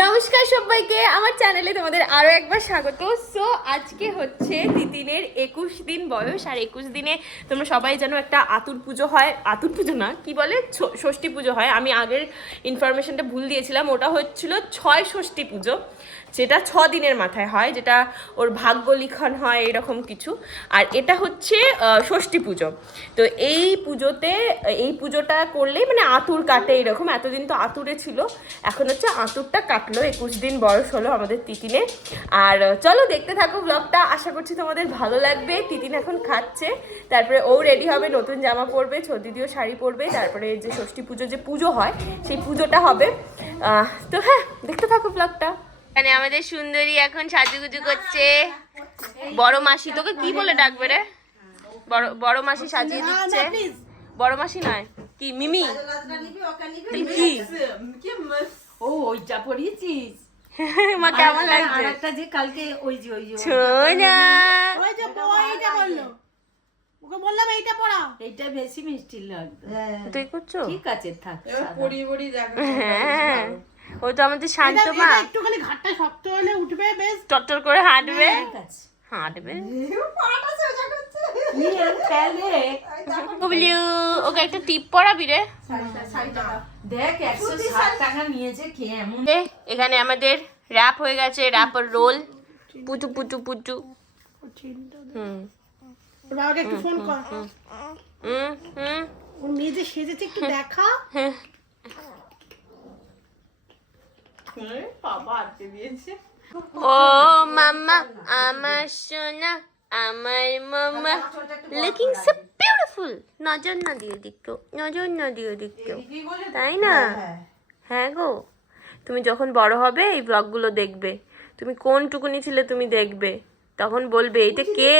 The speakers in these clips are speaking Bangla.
নমস্কার সবাইকে, আমার চ্যানেলে তোমাদের আরও একবার স্বাগত। সো আজকে হচ্ছে তিতিনের 21 দিন বয়স, আর 21 দিনে তোমরা সবাই জানো একটা আতুর পুজো হয়। আতুর পুজো না, কি বলে, ষষ্ঠী পুজো হয়। আমি আগের ইনফরমেশনটা ভুল দিয়েছিলাম, ওটা হচ্ছিল 6 ষষ্ঠী পুজো, যেটা 6 দিনের মাথায় হয়, যেটা ওর ভাগ্য লিখন হয় এরকম কিছু। আর এটা হচ্ছে ষষ্ঠী পুজো। তো এই পুজোটা করলেই মানে আতুর কাটে এরকম। এতদিন তো আতুরে ছিল, এখন হচ্ছে আতুরটা কাটলো। 21 দিন বয়স হলো আমাদের তিতিনের। আর চলো দেখতে থাকো ব্লগটা, আশা করছি তোমাদের ভালো লাগবে। তিতিন এখন খাচ্ছে, তারপরে ও রেডি হবে, নতুন জামা পরবে, দিদিও শাড়ি পরবে, তারপরে যে ষষ্ঠী পুজো যে পুজো হয় সেই পুজোটা হবে। তো হ্যাঁ, দেখতে থাকো ব্লগটা। এখানে আমাদের সুন্দরী এখন সাজুগুজু করছে। বড় মাসি, তোকে কি বলে ডাকবে রে? বড় মাসি সাজিয়ে দিচ্ছে। বড় মাসি নয়, কি মিমি? কি ও ওইটা পরিয়েছিস? মা কেমন লাগছে? আরেকটা যে কালকে ওই যে সোনা, ওই যে এইটা বললো, ওকে বললাম এইটা পড়া। এইটা বেশি মিষ্টি লাগবে। তুই করছো? ঠিক আছে, থাক। হ্যাঁ, ও তো আমাদের শান্ত মা। একটুখানি ঘাটটা শক্ত হলে উঠবে, বেশ টটর করে হাঁটবে। ঠিক আছে। হাঁটবে। কি আর খেলে? বুবলু, ওকে একটা টিপ পরাবি রে। দেখ 160 টাকা নিয়েছে, কে এমন। এখানে আমাদের র্যাপ হয়ে গেছে, র্যাপার রোল। পুটু পুটু পুটু। হুম ওর বাবাকে একটু ফোন কর। হুম হুম। ওর মেয়ে যে সেজেছে একটু দেখা। বাবা আনতে দিয়েছে। ও মাম্মা, আমার সোনা, আমার মাম্মা, লুকিং সো বিউটিফুল। নজর না দিয়ে দেখতো, নজর না দিয়ে দেখতো, তাই না? হ্যাঁ গো, তুমি যখন বড় হবে এই ব্লগগুলো দেখবে, তুমি কোন টুকুনি ছিলে তুমি দেখবে, তখন বলবে এইটা কে।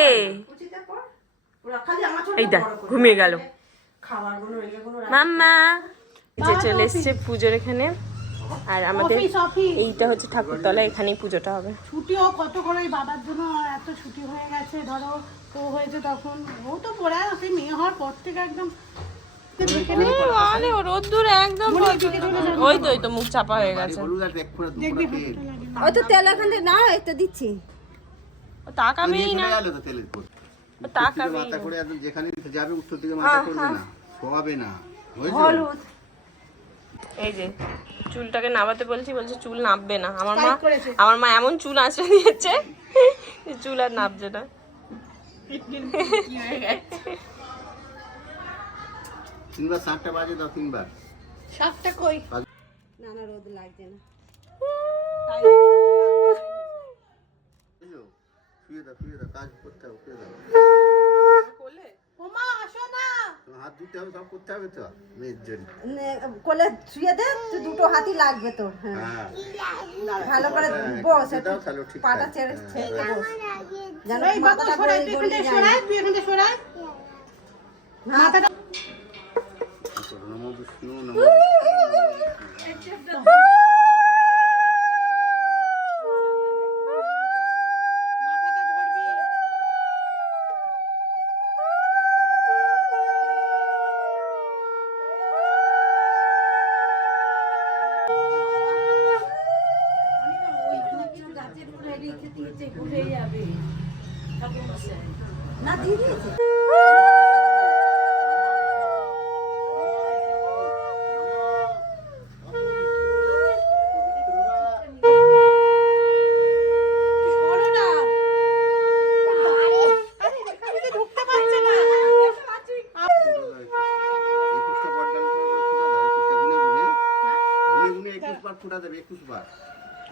এই দেখ ঘুমিয়ে গেল মাম্মা। যে চলে এসছে পুজোর এখানে, আর আমাদের এইটা হচ্ছে ঠাকুরতলা, এখানেই পুজোটা হবে। ছুটিও কত করে এই বাবার জন্য এত ছুটি হয়ে গেছে। ধরো ও হয়েছে তখন, ও তো পড়া সেই মেয়ে হওয়ার পর থেকে একদম রোদ্দুর একদম, ওই তো মুখ চাপা হয়ে গেছে। ওই তো তেল এখানে না, এটা দিচ্ছি। তাকাবেই না, তাকাবেই মাথা করে একদম যেখানে যাবে উত্তর দিকে মাথা করবে না, শোয়াবে না। হলুদ এই যে চুলটাকে নামাতে বলছি, বলছে চুল নামবে না। আমার মা এমন চুল আঁচড়ে দিয়েছে, চুল আর নামছে না। তিনবার 7টা বাজে দাও, তিনবার 7টা কই না না, রোদ লাগছে না। শুয়ে দাও, কাজ করতে হবে, শুয়ে দাও। ওমা আসো না, হাত ধুতে হবে, সব করতে হবে তো মেয়ের জন্য। কোলে শুয়ে দে, তো দুটো হাতই লাগবে তো। হ্যাঁ, ভালো করে বস, দাও তাহলে ঠিক পাটা ছেড়ে বস, জানো এই বাবা সরাই, তুই এখান থেকে সরাই, তুই এখান থেকে সরাই মাথাটা। নমো বিষ্ণু, নমো মাথাটা ধরবি। না দিয়ে দিয়েছি। ফুটা দেবে 21 বার।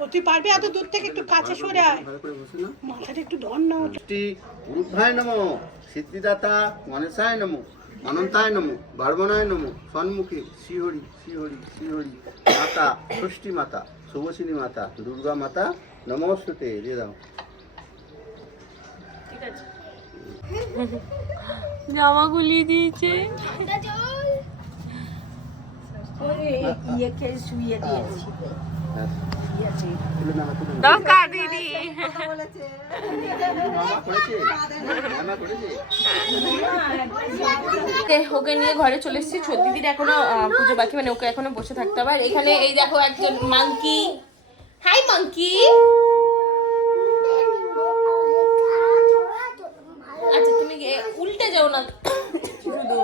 ও তুই পারবি এত দূর থেকে? একটু কাছে সরে আয়, ভালো করে বসে না। মাথাটা একটু ধর না। রূপভায় নমো, সিদ্ধিদাতা গণেশায় নমো, অনন্তায় নমো, বার্বনায় নমো, সন্মুখে শ্রীহরি শ্রীহরি শ্রীহরি মাতা, ষষ্ঠী মাতা, শুভসিনী মাতা, দুর্গা মাতা নমস্তুতে দিয়ে দাও। ঠিক আছে, জামা গুলিয়ে দিয়েছে। ইয়েকে শুয়ে দিয়েছি। দরকার দিদি ওকে নিয়ে ঘরে চলে এসেছি। দিদির এখনো পুজো বাকি, মানে ওকে এখনো বসে থাকতে হবে। আর এখানে এই দেখো একজন মাংকি, হাই মাঙ্কি। আচ্ছা তুমি উল্টে যাও না শুধু।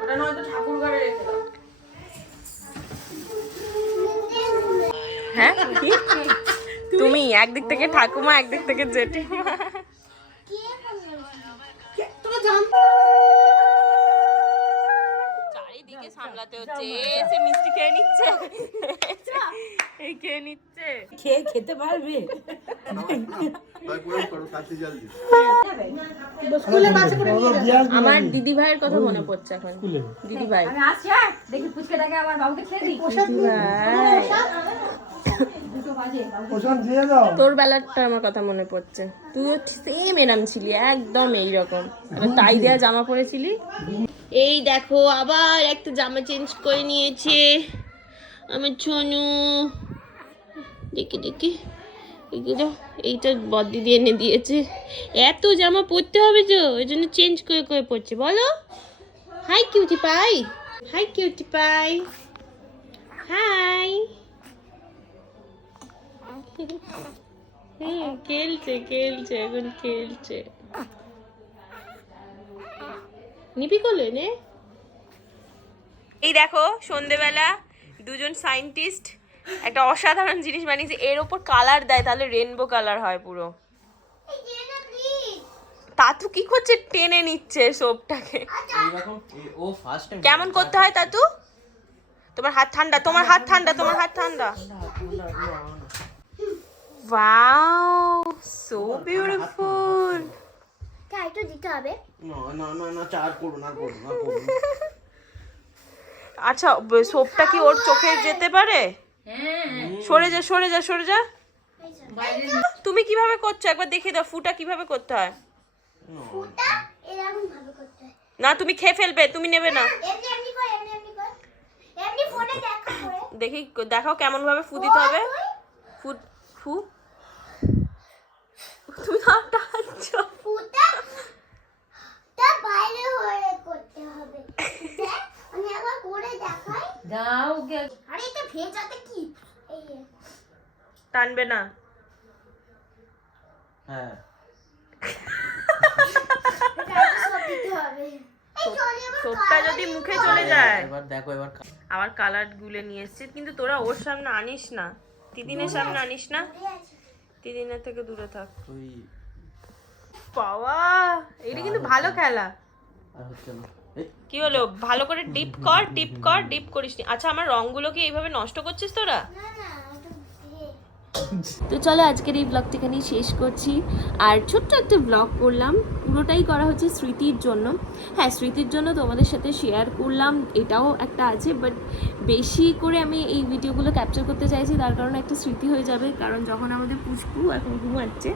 ওটা নয়তো ঠাকুর ঘরে রেখে দাও। হ্যাঁ তুমি একদিক থেকে ঠাকুমা একদিক থেকে জেঠিমা। চারিদিকে সামলাতে হচ্ছে। এসে মিষ্টি খেয়ে নিচ্ছে, এই খেয়ে নিচ্ছে। খেয়ে খেতে পারবে? আমার দিদি ভাইয়ের কথা মনে পড়ছে এখন। দিদি ভাই দেখি ফুচকাটাকে আমার বাবুকে ছেড়ে দিই। তোর বেলাটা আমার কথা মনে পড়ছে। তুইও সেম এরম ছিলি, একদম এইরকম টাই দেয়া জামা পরেছিলি। এই দেখো আবার একটা জামা চেঞ্জ করে নিয়েছে আমার ছনু। দেখি দেখি এগুলো, এইটা বদ্দি দিয়ে এনে দিয়েছে। এত জামা পরতে হবে তো, ওই জন্য চেঞ্জ করে করে পড়ছে। বলো hi cutie pie, hi cutie pie, hi. খেলছে খেলছে এখন খেলছে। নিপি কোলে নে। এই দেখো সন্ধেবেলা দুজন সায়েন্টিস্ট একটা অসাধারণ জিনিস বানিয়েছে। এর ওপর কালার দেয়, তাহলে রেনবো কালার হয় পুরো। তাতু কি করছে? টেনে নিচ্ছে সোপটাকে। কেমন করতে হয় তাতু? তোমার হাত ঠান্ডা, তোমার হাত ঠান্ডা, তোমার হাত ঠান্ডা। Wow, so beautiful. একটু দিতে হবে। আচ্ছা সোপটা কি ওর চোখে যেতে পারে? সরে যা সরে যা সরে যা। তুমি কিভাবে করছো একবার দেখিয়ে দাও, ফুটা কিভাবে করতে হয়। ফুটা এরকম ভাবে করতে হয়। না তুমি খেয়ে ফেলবে, তুমি নেবে না। এমনি এমনি কর, এমনি এমনি কর। এমনি ফোনে দেখা করে। দেখি দেখাও কেমন ভাবে ফু দিতে হবে। ফু ফু তুমি হাতটা হাঁটছো। ফুটা তা বাইরে হয়ে করতে হবে। দেখ আমি একবার করে দেখাই। দাও ওকে। আরে এটা ভেজাতে কি? এই টানবে না। হ্যাঁ এটা সব দিতে হবে। এই চলে আবার সোপটা যদি মুখে চলে যায়। এবার দেখো এবার আবার কালার গুলে নিয়ে এসেছি, কিন্তু তোরা ওর সামনে আনিস না, তিদিনের সামনে আনিস না, তিদিনের থেকে দূরে থাক। ওই বাবা এটা কিন্তু ভালো খেলা। আর হচ্ছে না। কি হলো? ভালো করে ডিপ কর, ডিপ কর, ডিপ করিস নি। আচ্ছা আমার রংগুলোকে এইভাবে নষ্ট করছিস তোরা? না না এটা তো চলো আজকের এই ব্লগটা এখানেই শেষ করছি। আর ছোট্ট একটা ব্লগ করলাম, পুরোটাই করা হচ্ছে স্মৃতির জন্য। হ্যাঁ স্মৃতির জন্য তোমাদের সাথে শেয়ার করলাম, এটাও একটা আছে, বাট বেশি করে আমি এই ভিডিওগুলো ক্যাপচার করতে চাইছি তার কারণে একটা স্মৃতি হয়ে যাবে। কারণ যখন আমাদের পুচকু এখন ঘুমাচ্ছে,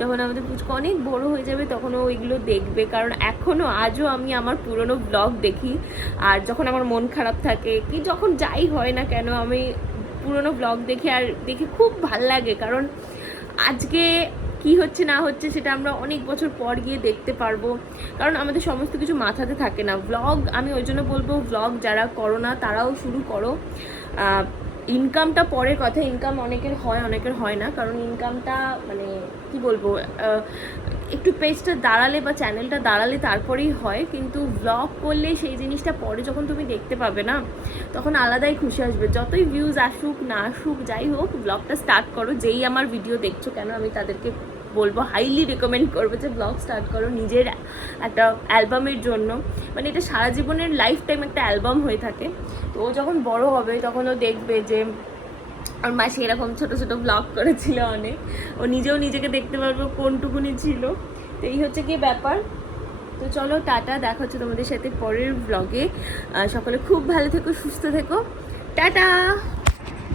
যখন আমাদের পুচকু অনেক বড় হয়ে যাবে তখনও ওইগুলো দেখবে। কারণ এখনও আজও আমি আমার পুরনো ব্লগ দেখি, আর যখন আমার মন খারাপ থাকে কি যখন যাই হয় না কেন আমি পুরনো ব্লগ দেখি, আর দেখে খুব ভাল লাগে। কারণ আজকে কি হচ্ছে না হচ্ছে সেটা আমরা অনেক বছর পর গিয়ে দেখতে পারবো, কারণ আমাদের সমস্ত কিছু মাথাতে থাকে না। ব্লগ আমি ওই জন্য বলবো, ব্লগ যারা করো না তারাও শুরু করো। ইনকামটা পরের কথা, ইনকাম অনেকের হয় অনেকের হয় না, কারণ ইনকামটা মানে কি বলবো একটু পেজটা দাঁড়ালে বা চ্যানেলটা দাঁড়ালে তারপরেই হয়, কিন্তু ব্লগ করলে সেই জিনিসটা পরে যখন তুমি দেখতে পাবে না তখন আলাদাই খুশি আসবে। যতই ভিউজ আসুক না আসুক যাই হোক, ব্লগটা স্টার্ট করো। যেই আমার ভিডিও দেখছো কেন আমি তাদেরকে বলবো, হাইলি রেকমেন্ড করবো যে ব্লগ স্টার্ট করো নিজের একটা অ্যালবামের জন্য। মানে এটা সারা জীবনের লাইফ টাইম একটা অ্যালবাম হয়ে থাকে। তো ও যখন বড় হবে তখন ও দেখবে যে আর মাসি এরকম ছোটো ছোটো ব্লগ করেছিল অনেক, ও নিজেও নিজেকে দেখতে পারবে কোনটুকুনি ছিল। তো এই হচ্ছে কি ব্যাপার। তো চলো টাটা, দেখা হচ্ছে তোমাদের সাথে পরের ব্লগে। সকলে খুব ভালো থেকো, সুস্থ থেকো, টাটা।